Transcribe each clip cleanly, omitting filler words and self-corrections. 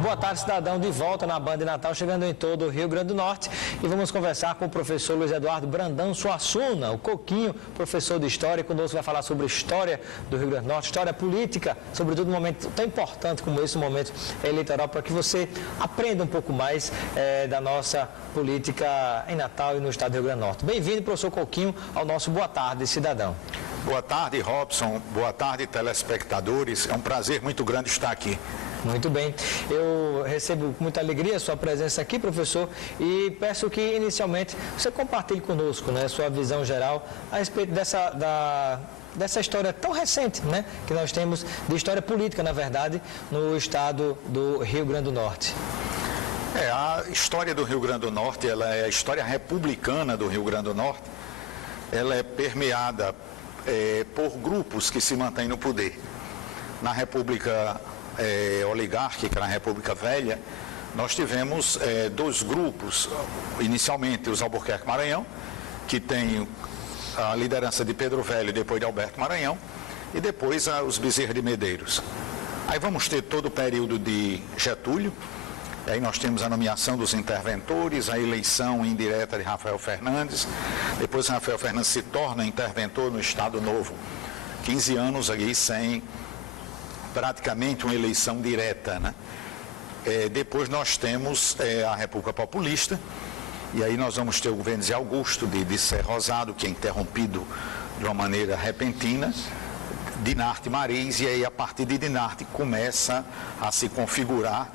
Boa tarde, cidadão, de volta na Band de Natal, chegando em todo o Rio Grande do Norte. E vamos conversar com o professor Luiz Eduardo Brandão Suassuna, o Coquinho, professor de História. Conosco vai falar sobre história do Rio Grande do Norte, história política, sobretudo um momento tão importante como esse, um momento eleitoral, para que você aprenda um pouco mais da nossa política em Natal e no estado do Rio Grande do Norte. Bem-vindo, professor Coquinho, ao nosso Boa Tarde, cidadão. Boa tarde, Robson. Boa tarde, telespectadores. É um prazer muito grande estar aqui. Muito bem. Eu recebo com muita alegria a sua presença aqui, professor, e peço que, inicialmente, você compartilhe conosco, né, sua visão geral a respeito dessa história tão recente, né, que nós temos, de história política, na verdade, no estado do Rio Grande do Norte. A história do Rio Grande do Norte, ela é a história republicana do Rio Grande do Norte, ela é permeada por grupos que se mantêm no poder. Na República oligárquica, na República Velha, nós tivemos dois grupos, inicialmente os Albuquerque Maranhão, que tem a liderança de Pedro Velho e depois de Alberto Maranhão, e depois os Bezerra de Medeiros. Aí vamos ter todo o período de Getúlio, aí nós temos a nomeação dos interventores, a eleição indireta de Rafael Fernandes, depois Rafael Fernandes se torna interventor no Estado Novo, 15 anos aí sem praticamente uma eleição direta, né? Depois nós temos a República Populista, e aí nós vamos ter o governo de Augusto de Ser Rosado, que é interrompido de uma maneira repentina, Dinarte Marins, e aí a partir de Dinarte começa a se configurar,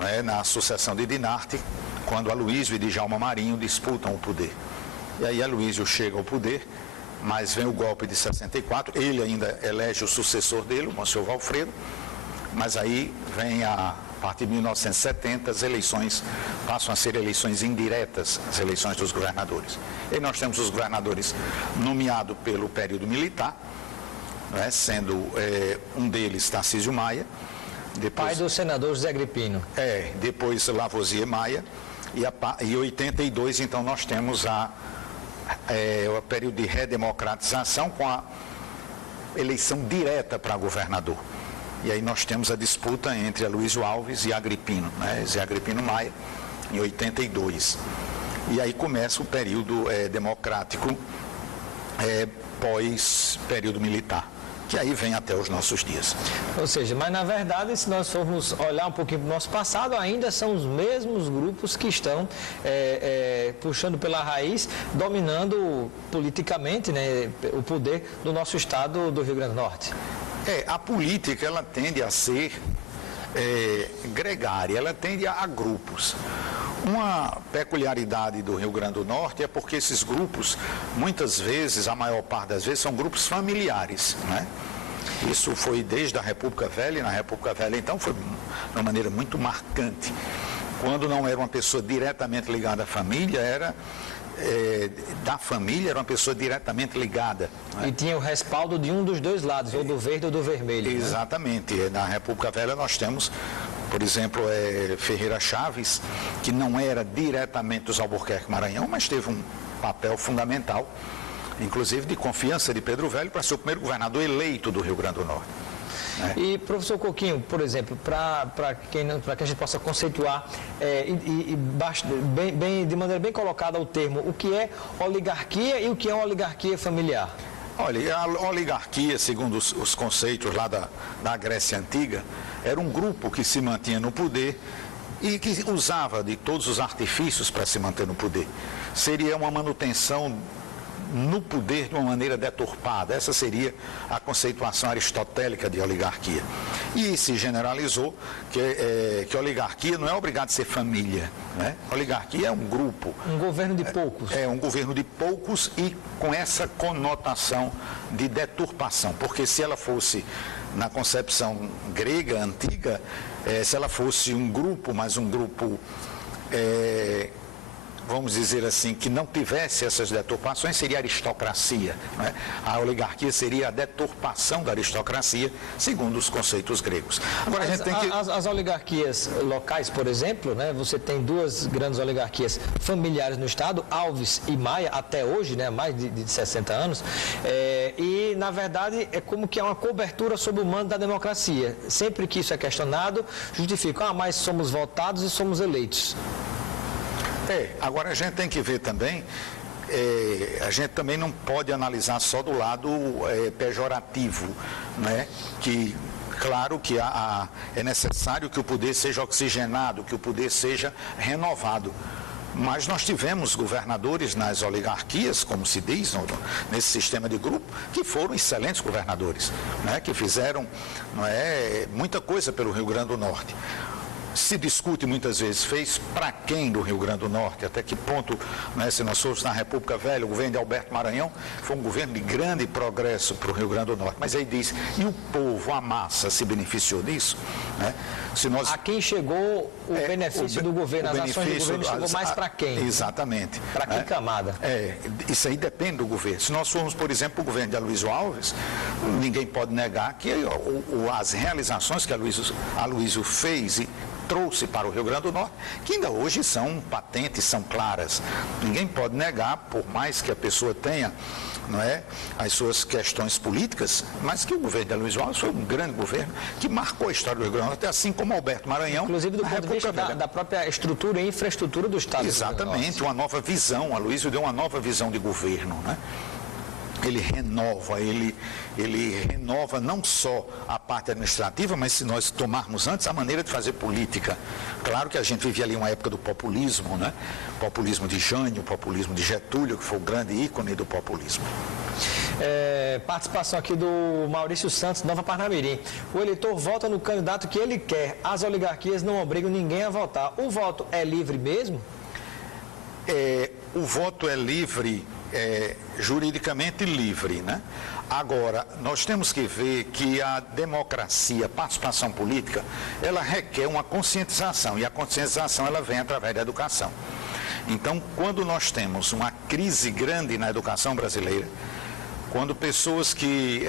né, na sucessão de Dinarte, quando Aloísio e Djalma Marinho disputam o poder. E aí Aloísio chega ao poder, mas vem o golpe de 64, ele ainda elege o sucessor dele, o Monsenhor Valfredo, mas aí vem a partir de 1970 as eleições passam a ser eleições indiretas, as eleições dos governadores. E aí nós temos os governadores nomeados pelo período militar, né, sendo um deles Tarcísio Maia, depois, pai do senador José Agripino. Depois Lavoisier Maia, e em 82 então nós temos o período de redemocratização com a eleição direta para governador. E aí nós temos a disputa entre Aloísio Alves e Agripino, né? Zé Agripino Maia, em 82. E aí começa o período democrático pós-período militar, que aí vem até os nossos dias. Ou seja, mas na verdade, se nós formos olhar um pouquinho para o nosso passado, ainda são os mesmos grupos que estão puxando pela raiz, dominando politicamente, né, o poder do nosso estado do Rio Grande do Norte. A política, ela tende a ser gregária, ela tende a grupos. Uma peculiaridade do Rio Grande do Norte é porque esses grupos, muitas vezes, a maior parte das vezes, são grupos familiares, né? Isso foi desde a República Velha, e na República Velha, então, foi de uma maneira muito marcante. Quando não era uma pessoa diretamente ligada à família, era da família, era uma pessoa diretamente ligada, né? E tinha o respaldo de um dos dois lados, ou do verde ou do vermelho. Exatamente. Né? Na República Velha nós temos, por exemplo, Ferreira Chaves, que não era diretamente dos Albuquerque Maranhão, mas teve um papel fundamental, inclusive de confiança de Pedro Velho, para ser o primeiro governador eleito do Rio Grande do Norte. E, professor Coquinho, por exemplo, para que a gente possa conceituar de maneira bem colocada o termo, o que é oligarquia e o que é uma oligarquia familiar? Olha, a oligarquia, segundo os conceitos lá da Grécia Antiga, era um grupo que se mantinha no poder e que usava de todos os artifícios para se manter no poder. Seria uma manutenção no poder de uma maneira deturpada. Essa seria a conceituação aristotélica de oligarquia. E se generalizou que a oligarquia não é obrigada a ser família, né? A oligarquia é um grupo. Um governo de poucos. É um governo de poucos e com essa conotação de deturpação. Porque se ela fosse, na concepção grega antiga, se ela fosse um grupo, mas um grupo vamos dizer assim, que não tivesse essas deturpações, seria a aristocracia, né? A oligarquia seria a deturpação da aristocracia, segundo os conceitos gregos. Agora, a gente tem que... As oligarquias locais, por exemplo, né? Você tem duas grandes oligarquias familiares no Estado, Alves e Maia, até hoje, né? Mais de 60 anos, e, na verdade, é como que é uma cobertura sob o manto da democracia. Sempre que isso é questionado, justificam, mas somos votados e somos eleitos. Agora a gente tem que ver também, a gente também não pode analisar só do lado pejorativo, né? Que, claro que é necessário que o poder seja oxigenado, que o poder seja renovado. Mas nós tivemos governadores nas oligarquias, como se diz, nesse sistema de grupo, que foram excelentes governadores, né? Que fizeram muita coisa pelo Rio Grande do Norte. Se discute muitas vezes, fez para quem do Rio Grande do Norte, até que ponto, né, se nós formos na República Velha, o governo de Alberto Maranhão foi um governo de grande progresso para o Rio Grande do Norte. Mas aí diz, e o povo, a massa, se beneficiou disso? Né? Se nós... A quem chegou o benefício do governo, as ações do governo chegou mais para quem? Exatamente. Para que camada? Isso aí depende do governo. Se nós formos, por exemplo, o governo de Aloysio Alves, ninguém pode negar que as realizações que Aloysio fez e trouxe para o Rio Grande do Norte, que ainda hoje são patentes, são claras. Ninguém pode negar, por mais que a pessoa tenha, as suas questões políticas, mas que o governo de Aloysio Alves foi um grande governo que marcou a história do Rio Grande do Norte, assim como Alberto Maranhão. Inclusive do ponto de vista da própria estrutura e infraestrutura do Estado. Exatamente, uma nova visão. Aloysio deu uma nova visão de governo, né? Ele renova não só a parte administrativa, mas se nós tomarmos antes a maneira de fazer política. Claro que a gente vivia ali uma época do populismo, né? Populismo de Jânio, populismo de Getúlio, que foi o grande ícone do populismo. Participação aqui do Maurício Santos, Nova Parnamirim. O eleitor vota no candidato que ele quer. As oligarquias não obrigam ninguém a votar. O voto é livre mesmo? O voto é livre, juridicamente livre, né? Agora, nós temos que ver que a democracia, a participação política, ela requer uma conscientização, e a conscientização ela vem através da educação. Então, quando nós temos uma crise grande na educação brasileira, quando pessoas que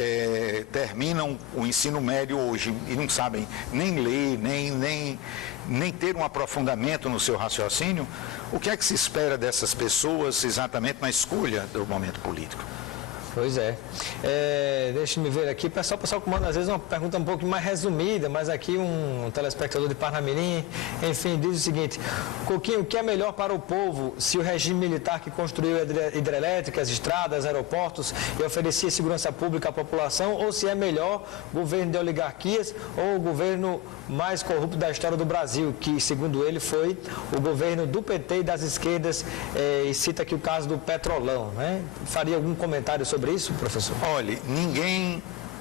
terminam o ensino médio hoje e não sabem nem ler, nem ter um aprofundamento no seu raciocínio, o que é que se espera dessas pessoas exatamente na escolha do momento político? Pois é. Deixa-me ver aqui. O pessoal comanda às vezes uma pergunta um pouco mais resumida, mas aqui um telespectador de Parnamirim, enfim, diz o seguinte: Coquinho, o que é melhor para o povo se o regime militar que construiu hidrelétricas, estradas, aeroportos e oferecia segurança pública à população, ou se é melhor governo de oligarquias ou o governo mais corrupto da história do Brasil, que segundo ele foi o governo do PT e das esquerdas, e cita aqui o caso do Petrolão, né? Faria algum comentário sobre isso, professor? Olha,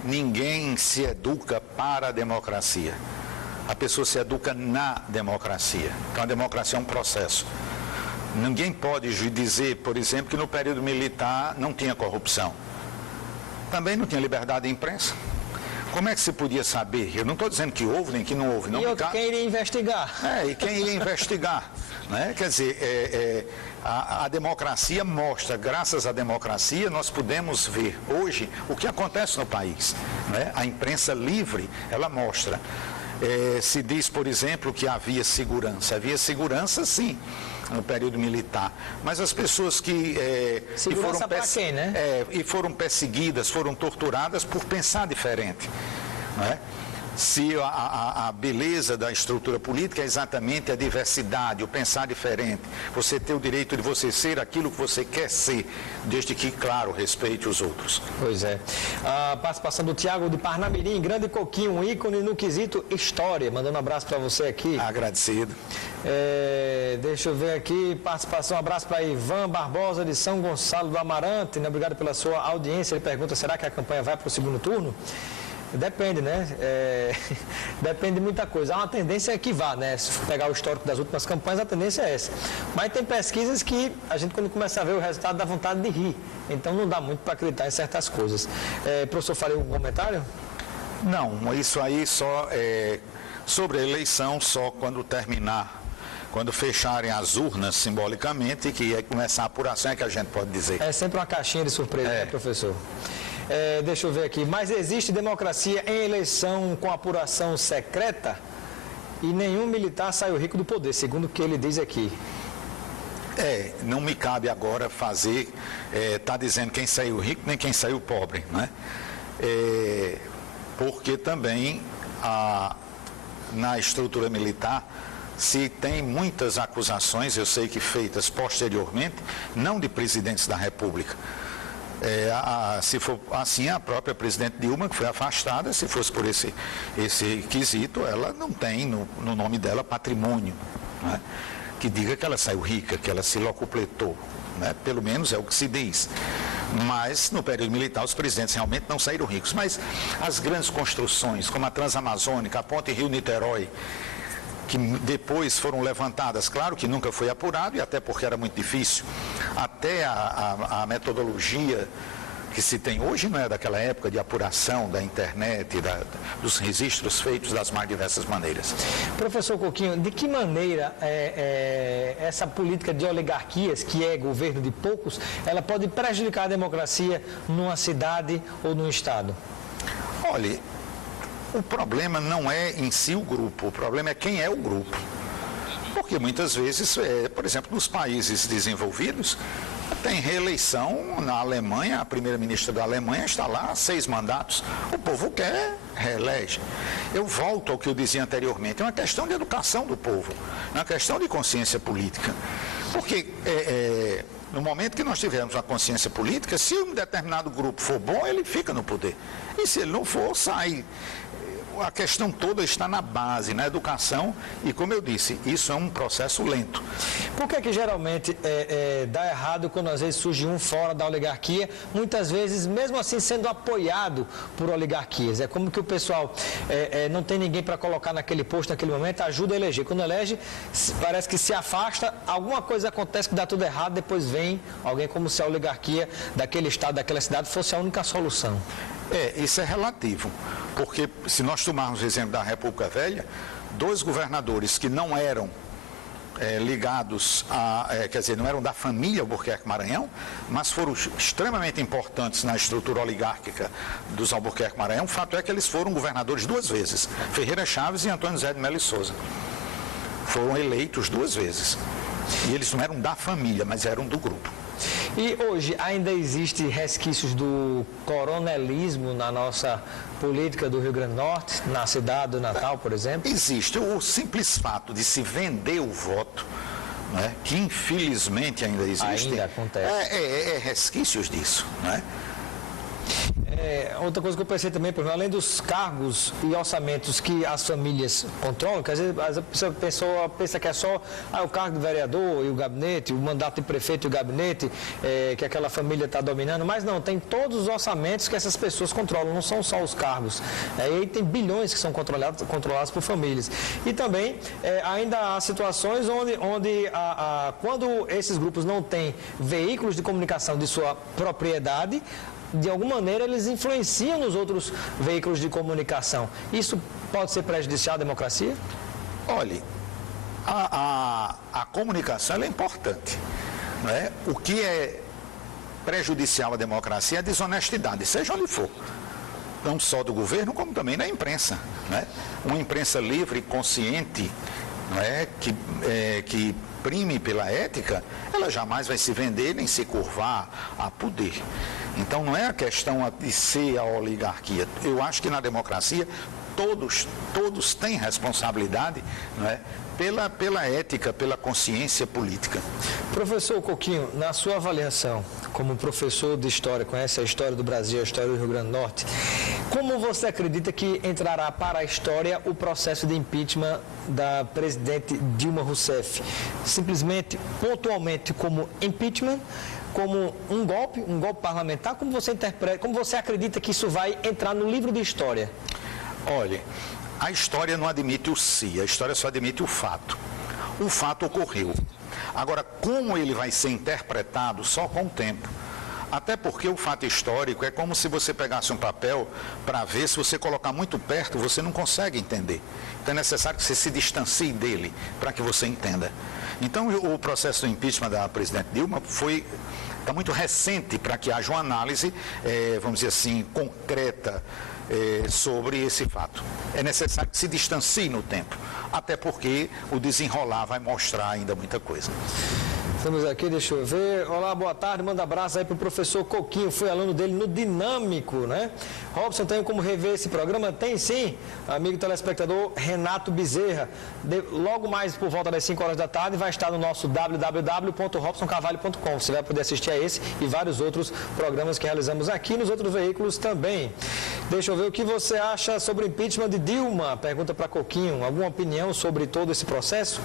ninguém se educa para a democracia. A pessoa se educa na democracia. Então a democracia é um processo. Ninguém pode dizer, por exemplo, que no período militar não tinha corrupção. Também não tinha liberdade de imprensa. Como é que se podia saber? Eu não estou dizendo que houve nem que não houve. Não, quem iria investigar? E quem iria investigar? Né? Quer dizer, a democracia mostra, graças à democracia, nós podemos ver hoje o que acontece no país. Né? A imprensa livre, ela mostra. Se diz, por exemplo, que havia segurança. Havia segurança, sim, no período militar. Mas as pessoas que segurança para quem, né? E foram perseguidas, foram torturadas por pensar diferente. Não é? Se a beleza da estrutura política é exatamente a diversidade, o pensar diferente, você ter o direito de você ser aquilo que você quer ser, desde que, claro, respeite os outros. Pois é. A participação do Tiago de Parnamirim, grande Coquinho, um ícone no quesito história. Mandando um abraço para você aqui. Agradecido. Deixa eu ver aqui, participação, um abraço para Ivan Barbosa de São Gonçalo do Amarante, né? Obrigado pela sua audiência. Ele pergunta, será que a campanha vai para o segundo turno? Depende, né? Depende de muita coisa. Há uma tendência que vá, né? Se pegar o histórico das últimas campanhas, a tendência é essa. Mas tem pesquisas que a gente, quando começa a ver o resultado, dá vontade de rir. Então não dá muito para acreditar em certas coisas. Professor, faria algum comentário? Não, isso aí só sobre a eleição, só quando terminar quando fecharem as urnas simbolicamente, que ia começar a apuração, é que a gente pode dizer. É sempre uma caixinha de surpresa, né, professor? Deixa eu ver aqui. Mas existe democracia em eleição com apuração secreta? E nenhum militar saiu rico do poder, segundo o que ele diz aqui. Não me cabe agora tá dizendo quem saiu rico nem quem saiu pobre, né? Porque também na estrutura militar se tem muitas acusações, eu sei que feitas posteriormente, não de presidentes da República. Se for assim, a própria presidente Dilma, que foi afastada, se fosse por esse quesito, ela não tem no nome dela patrimônio, né, que diga que ela saiu rica, que ela se locupletou, né, pelo menos é o que se diz. Mas no período militar os presidentes realmente não saíram ricos. Mas as grandes construções, como a Transamazônica, a Ponte Rio-Niterói, que depois foram levantadas, claro que nunca foi apurado, e até porque era muito difícil, até a metodologia que se tem hoje não é daquela época de apuração da internet, dos registros feitos das mais diversas maneiras. Professor Coquinho, de que maneira essa política de oligarquias, que é governo de poucos, ela pode prejudicar a democracia numa cidade ou num estado? Olha, o problema não é em si o grupo, o problema é quem é o grupo. Porque muitas vezes, por exemplo, nos países desenvolvidos, tem reeleição. Na Alemanha, a primeira-ministra da Alemanha está lá há 6 mandatos. O povo quer, reelege. Eu volto ao que eu dizia anteriormente, é uma questão de educação do povo, é uma questão de consciência política. Porque no momento que nós tivermos uma consciência política, se um determinado grupo for bom, ele fica no poder. E se ele não for, sai. A questão toda está na base, na educação, e como eu disse, isso é um processo lento. Por que geralmente dá errado quando às vezes surge um fora da oligarquia, muitas vezes mesmo assim sendo apoiado por oligarquias? É como que o pessoal não tem ninguém para colocar naquele posto naquele momento, ajuda a eleger. Quando elege, parece que se afasta, alguma coisa acontece que dá tudo errado, depois vem alguém, como se a oligarquia daquele estado, daquela cidade fosse a única solução. Isso é relativo, porque se nós tomarmos o exemplo da República Velha, 2 governadores que não eram ligados quer dizer, não eram da família Albuquerque Maranhão, mas foram extremamente importantes na estrutura oligárquica dos Albuquerque Maranhão. O fato é que eles foram governadores 2 vezes, Ferreira Chaves e Antônio Zé de Melo e Souza. Foram eleitos 2 vezes. E eles não eram da família, mas eram do grupo. E hoje ainda existe resquícios do coronelismo na nossa política do Rio Grande do Norte, na cidade do Natal, por exemplo? Existe. O simples fato de se vender o voto, né, que infelizmente ainda existe, ainda acontece. Resquícios disso, né? Outra coisa que eu pensei também, por exemplo, além dos cargos e orçamentos que as famílias controlam, que às vezes a pessoa pensa que é só o cargo do vereador e o gabinete, o mandato de prefeito e o gabinete, que aquela família está dominando, mas não, tem todos os orçamentos que essas pessoas controlam, não são só os cargos. E aí tem bilhões que são controlados por famílias. E também ainda há situações onde quando esses grupos não têm veículos de comunicação de sua propriedade, de alguma maneira eles influenciam nos outros veículos de comunicação. Isso pode ser prejudicial à democracia? Olhe, a comunicação ela é importante, não é? O que é prejudicial à democracia é a desonestidade, seja onde for. Não só do governo, como também da imprensa, não é? Uma imprensa livre, consciente, não é? Que prime pela ética, ela jamais vai se vender nem se curvar a poder. Então não é a questão de ser a oligarquia. Eu acho que na democracia todos têm responsabilidade, não é? Pela ética, pela consciência política. Professor Coquinho, na sua avaliação, como professor de história, conhece a história do Brasil, a história do Rio Grande do Norte, como você acredita que entrará para a história o processo de impeachment da presidente Dilma Rousseff? Simplesmente, pontualmente, como impeachment, como um golpe parlamentar? Como você interpreta, como você acredita que isso vai entrar no livro de história? Olha, a história não admite o si, a história só admite o fato. O fato ocorreu. Agora, como ele vai ser interpretado só com o tempo? Até porque o fato histórico é como se você pegasse um papel para ver, se você colocar muito perto, você não consegue entender. Então é necessário que você se distancie dele para que você entenda. Então o processo do impeachment da presidente Dilma está muito recente para que haja uma análise, vamos dizer assim, concreta sobre esse fato. É necessário que se distancie no tempo, até porque o desenrolar vai mostrar ainda muita coisa. Estamos aqui, deixa eu ver. Olá, boa tarde, manda abraço aí para o professor Coquinho, fui aluno dele no Dinâmico, né? Robson, tem como rever esse programa? Tem sim, amigo telespectador Renato Bezerra. Logo mais por volta das 5 horas da tarde vai estar no nosso www.robsoncarvalho.com. Você vai poder assistir a esse e vários outros programas que realizamos aqui nos outros veículos também. Deixa eu ver o que você acha sobre o impeachment de Dilma. Pergunta para Coquinho, alguma opinião sobre todo esse processo?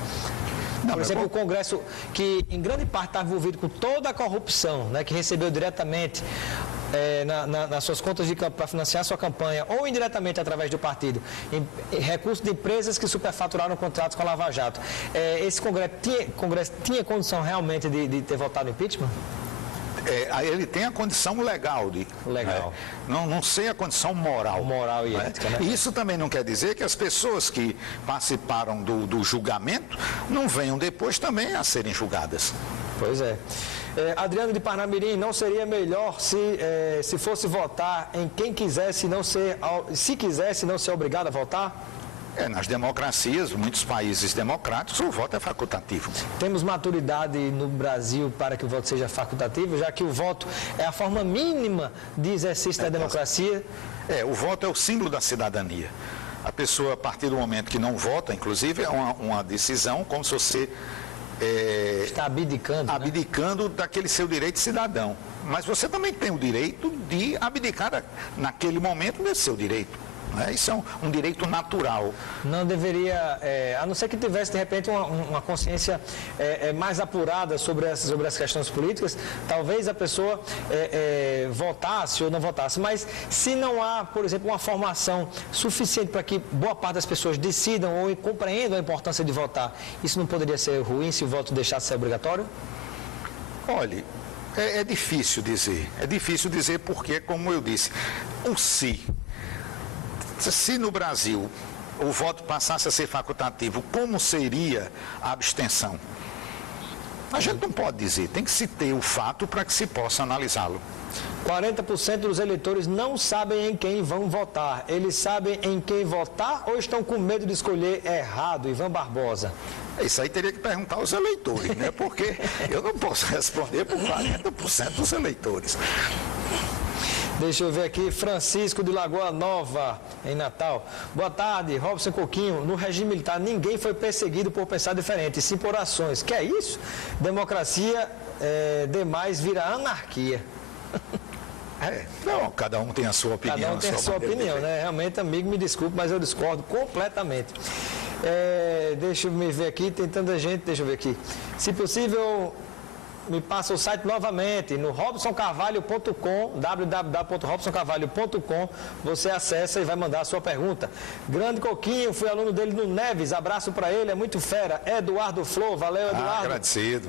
Por exemplo, o Congresso, que em grande parte está envolvido com toda a corrupção, né, que recebeu diretamente nas suas contas para financiar sua campanha, ou indiretamente através do partido, em recursos de empresas que superfaturaram contratos com a Lava Jato. Esse Congresso tinha condição realmente de ter votado no impeachment? Ele tem a condição legal de... Legal. Não sei a condição moral. Moral e ética, né? E isso também não quer dizer que as pessoas que participaram do julgamento não venham depois também a serem julgadas. Pois é. Adriano de Parnamirim, não seria melhor se fosse votar em quem quisesse se quisesse não ser obrigado a votar? Nas democracias, muitos países democráticos, o voto é facultativo. Temos maturidade no Brasil para que o voto seja facultativo, já que o voto é a forma mínima de exercício da democracia? O voto é o símbolo da cidadania. A pessoa, a partir do momento que não vota, inclusive, é uma decisão como se você... está abdicando. Abdicando, né? Daquele seu direito de cidadão. Mas você também tem o direito de abdicar naquele momento desse seu direito. Isso é um direito natural. Não deveria, a não ser que tivesse, de repente, uma consciência mais apurada sobre as questões políticas, talvez a pessoa votasse ou não votasse. Mas se não há, por exemplo, uma formação suficiente para que boa parte das pessoas decidam ou compreendam a importância de votar, isso não poderia ser ruim se o voto deixasse de ser obrigatório? Olha, é difícil dizer. É difícil dizer porque, como eu disse, se no Brasil o voto passasse a ser facultativo, como seria a abstenção? A gente não pode dizer, tem que se ter o fato para que se possa analisá-lo. 40% dos eleitores não sabem em quem vão votar. Eles sabem em quem votar ou estão com medo de escolher errado? Ivan Barbosa. Isso aí teria que perguntar aos eleitores, né? Porque eu não posso responder por 40% dos eleitores. Deixa eu ver aqui, Francisco de Lagoa Nova, em Natal. Boa tarde, Robson Coquinho. No regime militar, ninguém foi perseguido por pensar diferente, sim por ações. Que é isso? Democracia demais vira anarquia. Não, cada um tem a sua opinião. Cada um tem a sua opinião, né? Realmente, amigo, me desculpe, mas eu discordo completamente. Deixa eu me ver aqui, tem tanta gente, deixa eu ver aqui. Se possível... Me passa o site novamente, no robsoncarvalho.com, www.robsoncarvalho.com, você acessa e vai mandar a sua pergunta. Grande Coquinho, fui aluno dele no Neves, abraço para ele, é muito fera. Eduardo Flor, valeu Eduardo. Agradecido.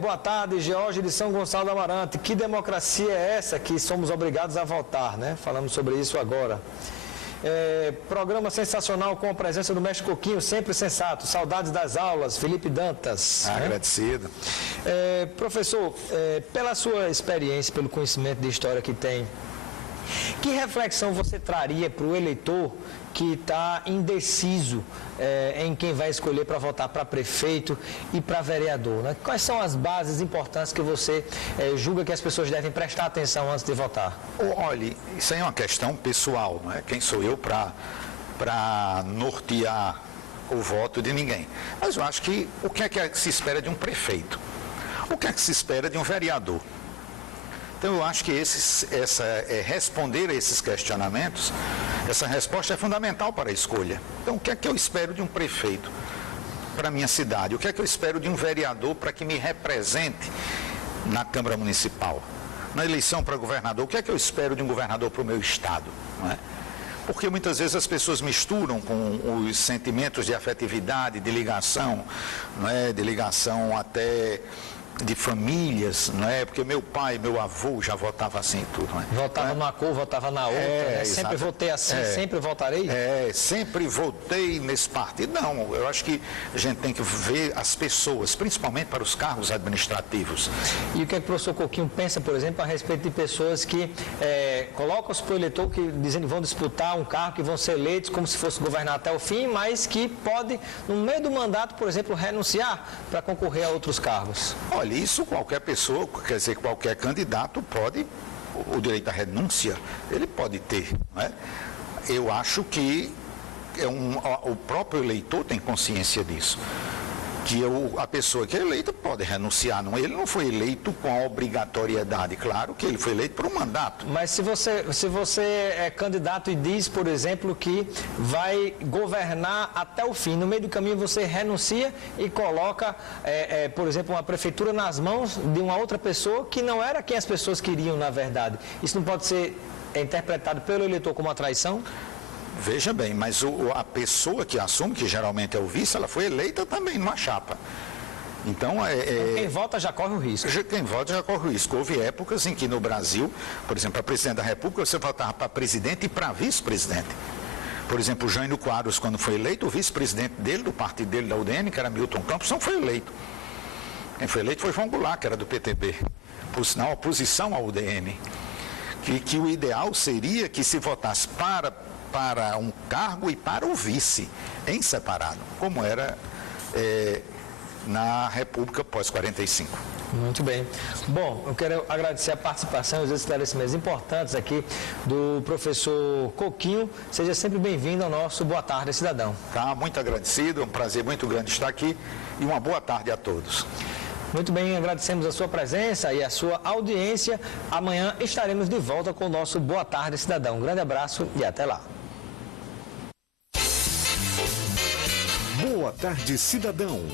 Boa tarde, George de São Gonçalo do Amarante. Que democracia é essa que somos obrigados a votar, né? Falamos sobre isso agora. Programa sensacional com a presença do mestre Coquinho, sempre sensato. Saudades das aulas, Felipe Dantas. Agradecido. Professor, pela sua experiência, pelo conhecimento de história que tem, que reflexão você traria para o eleitor que está indeciso em quem vai escolher para votar para prefeito e para vereador, né? Quais são as bases importantes que você julga que as pessoas devem prestar atenção antes de votar? Olha, isso aí é uma questão pessoal, não é? Quem sou eu para nortear o voto de ninguém? Mas eu acho que o que é que se espera de um prefeito? O que é que se espera de um vereador? Então, eu acho que responder a esses questionamentos, essa resposta é fundamental para a escolha. Então, o que é que eu espero de um prefeito para a minha cidade? O que é que eu espero de um vereador para que me represente na Câmara Municipal? Na eleição para governador, o que é que eu espero de um governador para o meu estado? Não é? Porque muitas vezes as pessoas misturam com os sentimentos de afetividade, de ligação, não é? De ligação até de famílias, não é? Porque meu pai, meu avô já votava assim e tudo, não é? Votava numa cor, votava na outra, né? Sempre votei assim, sempre votarei? Sempre votei nesse partido. Não, eu acho que a gente tem que ver as pessoas, principalmente para os cargos administrativos. E o que é que o professor Coquinho pensa, por exemplo, a respeito de pessoas que colocam-se para o eleitor, que dizem que vão disputar um cargo, que vão ser eleitos como se fosse governar até o fim, mas que pode, no meio do mandato, por exemplo, renunciar para concorrer a outros cargos? Olha, isso qualquer pessoa, quer dizer, qualquer candidato pode, o direito à renúncia, ele pode ter, não é? Eu acho que o próprio eleitor tem consciência disso. Que a pessoa que é eleita pode renunciar. Não, ele não foi eleito com a obrigatoriedade. Claro que ele foi eleito por um mandato. Mas se você é candidato e diz, por exemplo, que vai governar até o fim, no meio do caminho você renuncia e coloca, por exemplo, uma prefeitura nas mãos de uma outra pessoa que não era quem as pessoas queriam, na verdade. Isso não pode ser interpretado pelo eleitor como uma traição? Veja bem, mas a pessoa que assume, que geralmente é o vice, ela foi eleita também numa chapa. Então, quem vota já corre o risco. Quem vota já corre o risco. Houve épocas em que no Brasil, por exemplo, para presidente da República, você votava para presidente e para vice-presidente. Por exemplo, o Jânio Quadros, quando foi eleito, o vice-presidente dele, do partido dele, da UDN, que era Milton Campos, não foi eleito. Quem foi eleito foi João Goulart, que era do PTB. Por sinal, oposição ao UDN. Que o ideal seria que se votasse para um cargo e para o vice, em separado, como era na República pós-45. Muito bem. Bom, eu quero agradecer a participação e os esclarecimentos importantes aqui do professor Coquinho. Seja sempre bem-vindo ao nosso Boa Tarde, Cidadão. Tá, muito agradecido, é um prazer muito grande estar aqui e uma boa tarde a todos. Muito bem, agradecemos a sua presença e a sua audiência. Amanhã estaremos de volta com o nosso Boa Tarde, Cidadão. Um grande abraço e até lá. Boa Tarde, Cidadão.